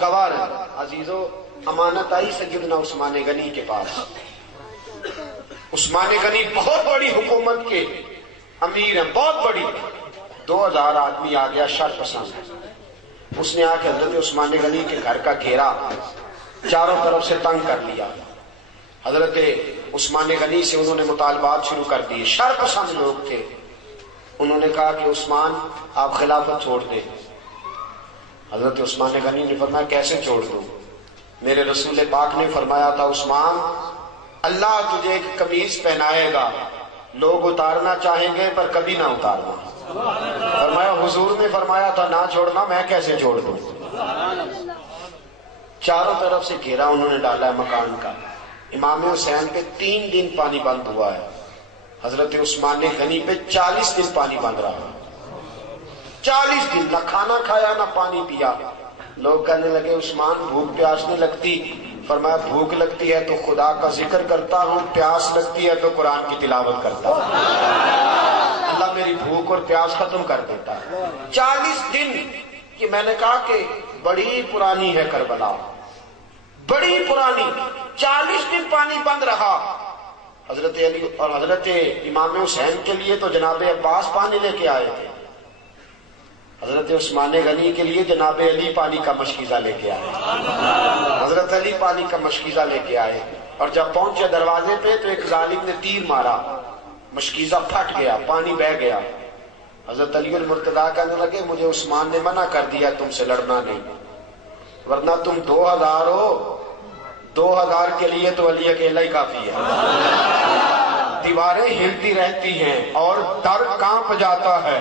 گواہ رہے۔ عزیزو امانت آئی سیدنا عثمان غنی کے پاس۔ عثمان غنی بہت بڑی حکومت کے امیر ہیں، بہت بڑی، 2000 آدمی آ گیا شر پسند۔ اس نے آ کے حضرت عثمان غنی کے گھر کا گھیرا چاروں طرف سے تنگ کر لیا۔ حضرت عثمان غنی سے انہوں نے مطالبات شروع کر دیے، شر پسند لوگ تھے۔ انہوں نے کہا کہ عثمان آپ خلافت چھوڑ دیں۔ حضرت عثمان غنی نے فرمایا کیسے چھوڑ دوں؟ میرے رسول پاک نے فرمایا تھا عثمان اللہ تجھے ایک قمیض پہنائے گا، لوگ اتارنا چاہیں گے پر کبھی نہ اتارنا۔ فرمایا حضور نے فرمایا تھا نہ چھوڑنا، میں کیسے چھوڑ دوں؟ چاروں طرف سے گھیرا انہوں نے ڈالا ہے مکان کا۔ امام حسین پہ 3 دن پانی بند ہوا ہے، حضرت عثمان غنی پہ 40 دن پانی بند رہا۔ 40 دن نہ کھانا کھایا نہ پانی پیا۔ لوگ کہنے لگے عثمان بھوک پیاس نہیں لگتی؟ فرمایا بھوک لگتی ہے تو خدا کا ذکر کرتا ہوں، پیاس لگتی ہے تو قرآن کی تلاوت کرتا ہوں، اللہ میری بھوک اور پیاس ختم کر دیتا ہے۔ 40 دن کہ میں نے کہا کہ بڑی پرانی ہے کربلا، بڑی پرانی۔ 40 دن پانی بند رہا۔ حضرت علی اور حضرت امام حسین کے لیے تو جناب عباس پانی لے کے آئے تھے، حضرت عثمان غنی کے لیے جناب علی پانی کا مشکیزہ لے کے آئے، حضرت علی پانی کا مشکیزہ لے کے آئے۔ اور جب پہنچے دروازے پہ تو ایک ظالم نے تیر مارا، مشکیزہ پھٹ گیا، پانی بہہ گیا۔ حضرت علی المرتضیٰ کہنے لگے مجھے عثمان نے منع کر دیا تم سے لڑنا نہیں، ورنہ تم 2000 ہو، 2000 کے لیے تو علی اکیلا ہی کافی ہے۔ دیواریں ہلتی رہتی ہیں اور در کانپ جاتا ہے،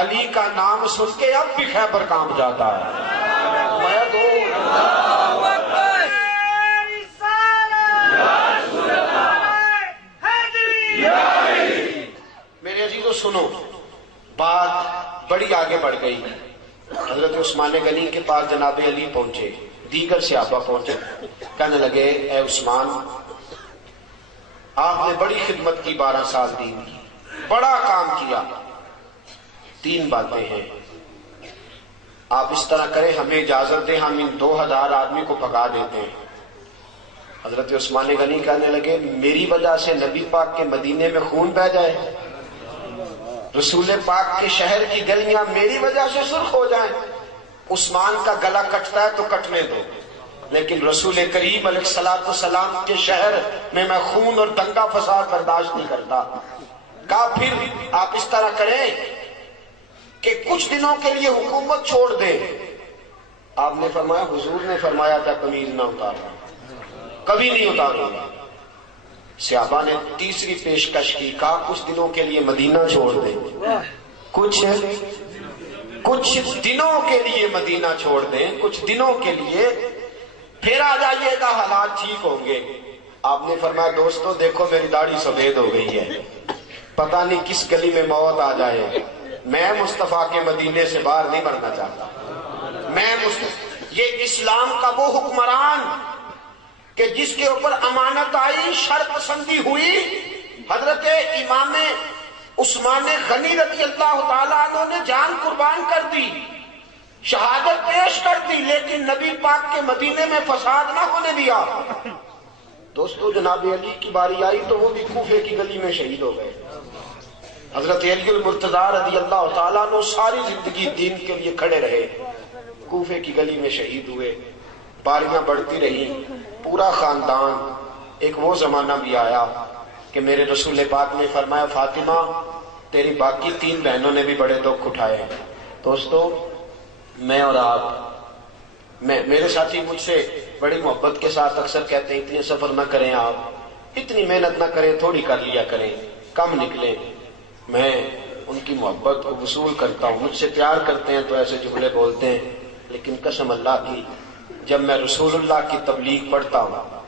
علی کا نام سن کے اب بھی خیبر کانپ جاتا ہے۔ میرے عزیزو سنو، بات بڑی آگے بڑھ گئی۔ حضرت عثمان غنی کے پاس جناب علی پہنچے، دیگر صحابہ پہنچے، کہنے لگے اے عثمان آپ نے بڑی خدمت کی، 12 سال دین کی، بڑا کام کیا، 3 باتیں ہیں، آپ اس طرح کریں ہمیں اجازت دیں ہم ان 2000 آدمی کو بھگا دیتے ہیں۔ حضرت عثمان غنی کہنے لگے میری وجہ سے نبی پاک کے مدینے میں خون بہہ جائے، رسول پاک کے شہر کی گلیاں میری وجہ سے سرخ ہو جائیں؟ عثمان کا گلا کٹتا ہے تو کٹنے دو، لیکن رسول کریم علیہ السلام کے شہر میں میں خون اور دنگا فساد برداشت نہیں کرتا۔ کہا پھر آپ اس طرح کریں کہ کچھ دنوں کے لیے حکومت چھوڑ دیں۔ آپ نے فرمایا حضور نے فرمایا تھا قمیض نہ اتارنا، کبھی نہیں اتاروں گا۔ صحابہ نے تیسری پیشکش کی، کہا کچھ دنوں کے لیے مدینہ چھوڑ دیں، کچھ دنوں کے لیے مدینہ چھوڑ دیں، کچھ دنوں کے لیے، پھر آ جائیے گا حالات ٹھیک ہوں گے۔ آپ نے فرمایا دوستو دیکھو میری داڑھی سفید ہو گئی ہے، پتہ نہیں کس گلی میں موت آ جائے، میں مصطفیٰ کے مدینے سے باہر نہیں مرنا چاہتا۔ یہ اسلام کا وہ حکمران کہ جس کے اوپر امانت آئی، شر پسندی ہوئی، حضرت امام عثمان غنی رضی اللہ تعالیٰ عنہ نے جان قربان کر دی، شہادت پیش کر دی، لیکن نبی پاک کے مدینے میں فساد نہ ہونے دیا۔ دوستو جناب علی کی باری آئی تو وہ بھی کوفے کی گلی میں شہید ہو گئے۔ حضرت علی المرتضیٰ رضی اللہ تعالیٰ عنہ ساری زندگی دین کے لیے کھڑے رہے، کوفے کی گلی میں شہید ہوئے، باریاں بڑھتی رہی، پورا خاندان۔ ایک وہ زمانہ بھی آیا کہ میرے رسول پاک نے فرمایا فاطمہ تیری باقی 3 بہنوں نے بھی بڑے دکھ اٹھائے۔ دوستو میں اور آپ، میرے ساتھی مجھ سے بڑی محبت کے ساتھ اکثر کہتے ہیں اتنے سفر نہ کریں آپ، اتنی محنت نہ کریں، تھوڑی کر لیا کریں، کم نکلیں۔ میں ان کی محبت کو وصول کرتا ہوں، مجھ سے پیار کرتے ہیں تو ایسے جملے بولتے ہیں، لیکن قسم اللہ کی جب میں رسول اللہ کی تبلیغ پڑھتا ہوں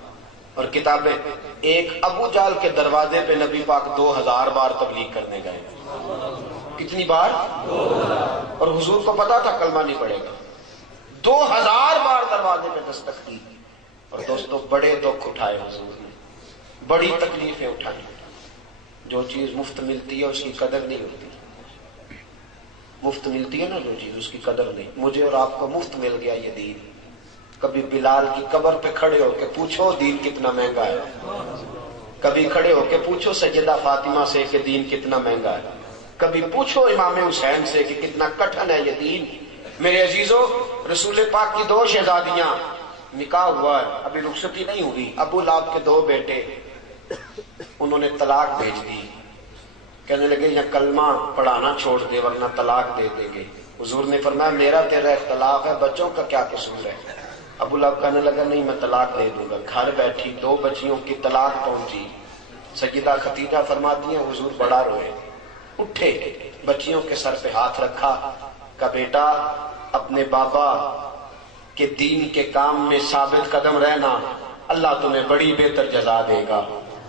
اور کتابیں، ایک ابو جہل کے دروازے پہ نبی پاک 2000 بار تبلیغ کرنے گئے، کتنی بار؟ اور حضور کو پتا تھا کلمہ نہیں پڑے گا، 2000 بار دروازے پہ دستک کی۔ اور دوستو بڑے دکھ اٹھائے حضور نے، بڑی تکلیفیں اٹھائیں۔ جو چیز مفت ملتی ہے اس کی قدر نہیں ہوتی، مفت ملتی ہے نا جو چیز اس کی قدر نہیں۔ مجھے اور آپ کو مفت مل گیا یہ دین، کبھی بلال کی قبر پہ کھڑے ہو کے پوچھو دین کتنا مہنگا ہے، کبھی کھڑے ہو کے پوچھو سیدہ فاطمہ سے کہ دین کتنا مہنگا ہے، کبھی پوچھو امام حسین سے کہ کتنا کٹھن ہے یہ دین۔ میرے عزیزو، رسول پاک کی 2 شہزادیاں، نکاح ہوا ہے، ابھی رخصتی نہیں ہوئی، ابو لہب کے 2 بیٹے، انہوں نے طلاق بھیج دی، کہنے لگے یا کلمہ پڑھانا چھوڑ دے ورنہ طلاق دے دیں گے۔ حضور نے فرمایا میرا تیرا اختلاف ہے، بچوں کا کیا قصور ہے؟ ابو لہب کہنے لگا نہیں میں طلاق دے دوں گا۔ گھر بیٹھی 2 بچیوں کی طلاق پہنچی، سیدہ ختیجہ فرماتی ہیں حضور بڑا روئے، اٹھے، بچیوں کے سر پہ ہاتھ رکھا، کہ بیٹا اپنے بابا کے دین کے کام میں ثابت قدم رہنا، اللہ تمہیں بڑی بہتر جزا دے گا۔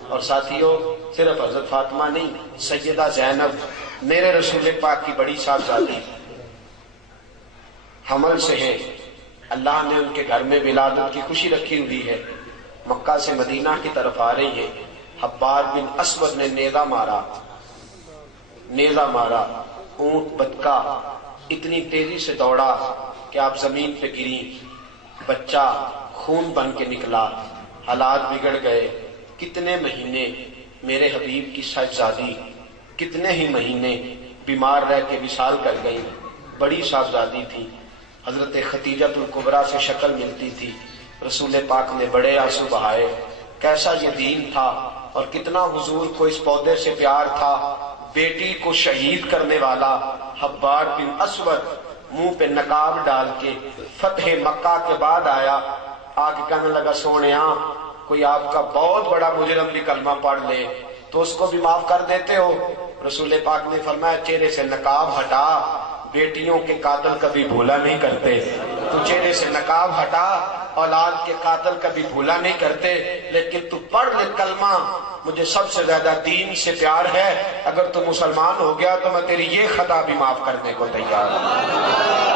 اور ساتھیو، صرف حضرت فاطمہ نہیں، سیدہ زینب میرے رسول پاک کی بڑی صاحبزادی حمل سے ہیں، اللہ نے ان کے گھر میں ولادت کی خوشی رکھی ہوئی ہے، مکہ سے مدینہ کی طرف آ رہی ہیں، حبار بن اسود نے نیزہ مارا، اونٹ بدکا اتنی تیزی سے دوڑا کہ آپ زمین پہ گری، بچہ خون بن کے نکلا، حالات بگڑ گئے۔ کتنے مہینے میرے حبیب کی صاحبزادی کتنے ہی مہینے بیمار رہ کے وصال کر گئی، بڑی صاحبزادی تھی، حضرت ختیجۃ الکبریٰ سے شکل ملتی تھی۔ رسول پاک نے بڑے آنسو بہائے، کیسا یہ دین تھا اور کتنا حضور کو اس پودے سے پیار تھا۔ بیٹی کو شہید کرنے والا حبار بن اسود منہ پہ نقاب ڈال کے فتح مکہ کے بعد آیا، آگے کہنے لگا سونیا کوئی آپ کا بہت بڑا مجرم بھی کلمہ پڑھ لے تو اس کو بھی معاف کر دیتے ہو؟ رسول پاک نے فرمایا چہرے سے نقاب ہٹا، بیٹیوں کے قاتل کبھی بھولا نہیں کرتے، تو چہرے سے نقاب ہٹا، اولاد کے قاتل کبھی بھولا نہیں کرتے، لیکن تو پڑھ لے کلمہ، مجھے سب سے زیادہ دین سے پیار ہے، اگر تو مسلمان ہو گیا تو میں تیری یہ خطا بھی معاف کرنے کو تیار ہوں۔